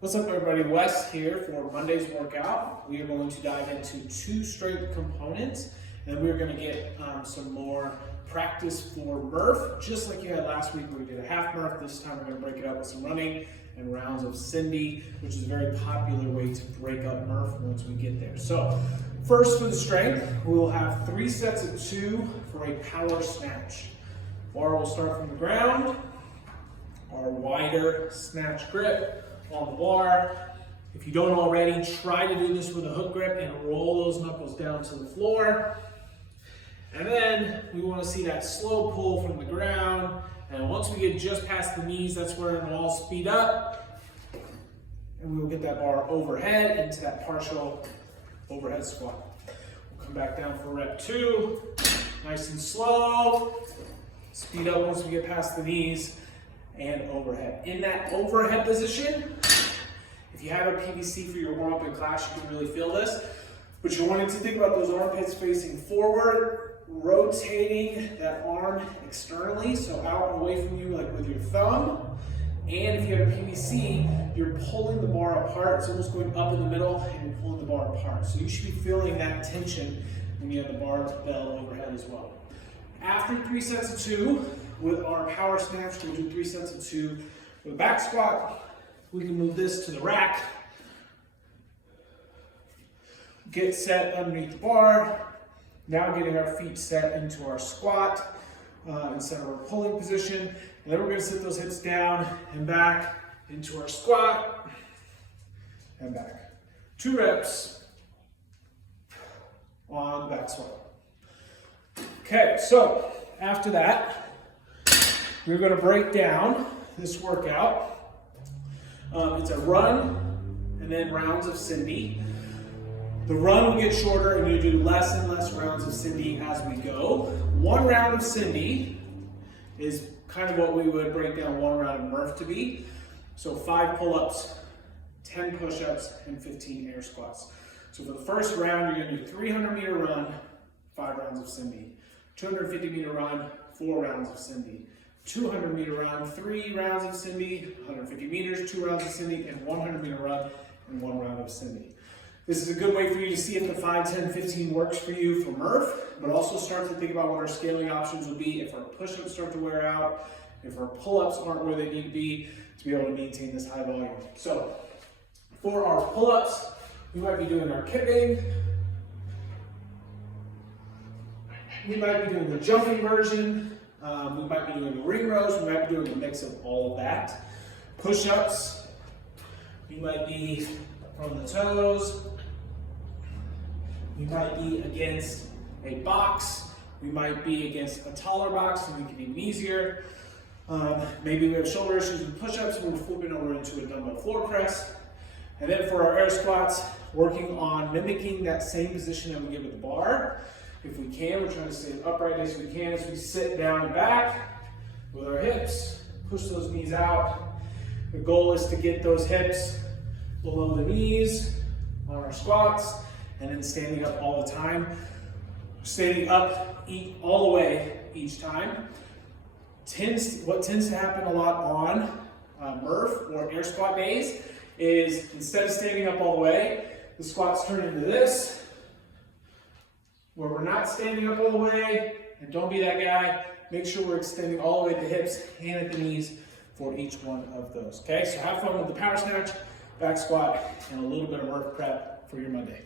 What's up everybody, Wes here for Monday's workout. We are going to dive into 2 strength components and then we're going to get some more practice for Murph, just like you had last week where we did a half Murph. This time we're going to break it up with some running and rounds of Cindy, which is a very popular way to break up Murph once we get there. So first for the strength, we will have 3 sets of 2 for a power snatch. Bar will start from the ground, our wider snatch grip on the bar. If you don't already, try to do this with a hook grip and roll those knuckles down to the floor. And then we want to see that slow pull from the ground. And once we get just past the knees, that's where it'll all speed up. And we will get that bar overhead into that partial overhead squat. We'll come back down for rep 2. Nice and slow. Speed up once we get past the knees. And overhead. In that overhead position, if you have a PVC for your warm-up in class, you can really feel this, but you're wanting to think about those armpits facing forward, rotating that arm externally, so out and away from you, like with your thumb. And if you have a PVC, you're pulling the bar apart. It's almost going up in the middle, and you're pulling the bar apart. So you should be feeling that tension when you have the barbell overhead as well. After 3 sets of 2, with our power snatch, we'll do 3 sets of 2. With a back squat, we can move this to the rack. Get set underneath the bar. Now getting our feet set into our squat instead of our pulling position. And then we're going to sit those hips down and back into our squat and back. 2 reps on the back squat. Okay, so after that, we're going to break down this workout. It's a run and then rounds of Cindy. The run will get shorter and you do less and less rounds of Cindy as we go. 1 round of Cindy is kind of what we would break down 1 round of Murph to be. So 5 pull-ups, 10 push-ups, and 15 air squats. So for the first round, you're going to do 300-meter run, 5 rounds of Cindy. 250-meter run, 4 rounds of Cindy. 200-meter run, 3 rounds of Cindy. 150 meters, 2 rounds of Cindy. And 100-meter run, and 1 round of Cindy. This is a good way for you to see if the 5, 10, 15 works for you for Murph, but also start to think about what our scaling options would be if our push-ups start to wear out, if our pull-ups aren't where they need to be able to maintain this high volume. So for our pull-ups, we might be doing our kipping. We might be doing the jumping version. We might be doing the ring rows. We might be doing a mix of all of that. Push-ups. We might be on the toes. We might be against a box. We might be against a taller box to make it even easier. Maybe we have shoulder issues with push-ups. We're flipping over into a dumbbell floor press. And then for our air squats, working on mimicking that same position that we get with the bar. If we can, we're trying to stay upright as we can as we sit down and back with our hips. Push those knees out. The goal is to get those hips below the knees on our squats and then standing up all the time. Standing up all the way each time. What tends to happen a lot on Murph or air squat days is instead of standing up all the way, the squats turn into this, where we're not standing up all the way, and don't be that guy. Make sure we're extending all the way at the hips and at the knees for each one of those. Okay, so have fun with the power snatch, back squat, and a little bit of Murph prep for your Monday.